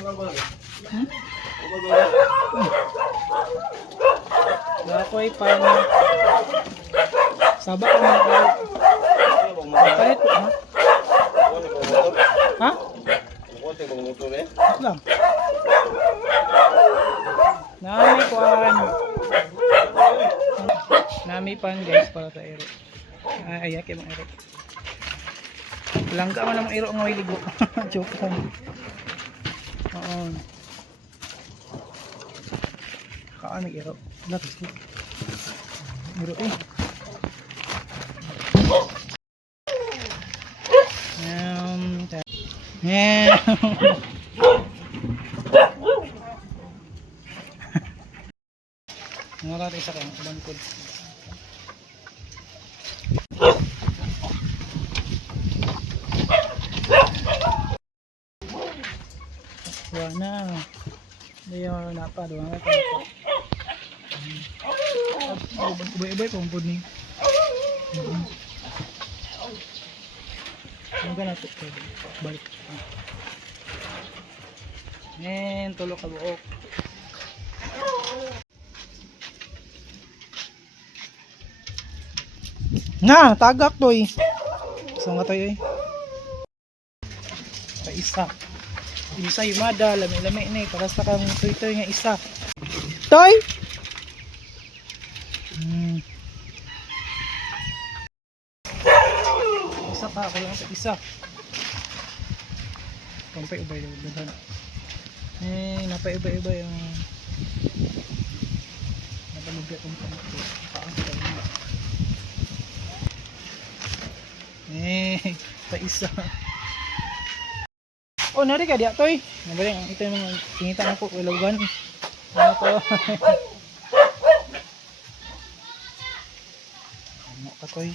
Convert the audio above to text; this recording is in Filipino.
Hmm? Dakoy pan. Saba ko na kayo. Palit po, ha? Ha? Lang. Nami pan. Nami pan guys para sa ero. Ay, ayak yung ero. Langga mo namang ero ang ligo. Joke lang. Oo. Kaan ng ero. Lakas ko. Ero eh. Nga natin isa kang bangkod. Wana. Dayo napa doon nga pa. Ubay-ubay pumpod ni. Ang gana to balik. Tulo ka buok. Na, tagak to eh. Isang nga tayo eh. Sa isa. Isa yung mada, lami-lami na eh. Para sa kang Twitter nga isa. Toy! Isa pa, ako lang sa isa. Pampay ubay daw. Napay-ubay yung napalugya kong pampay. Paang tayo na. Pa isa. Oh, nari ka diya toy. Nabaling ito yung pingitan ako ilawan. Ano to? Ano ka toy?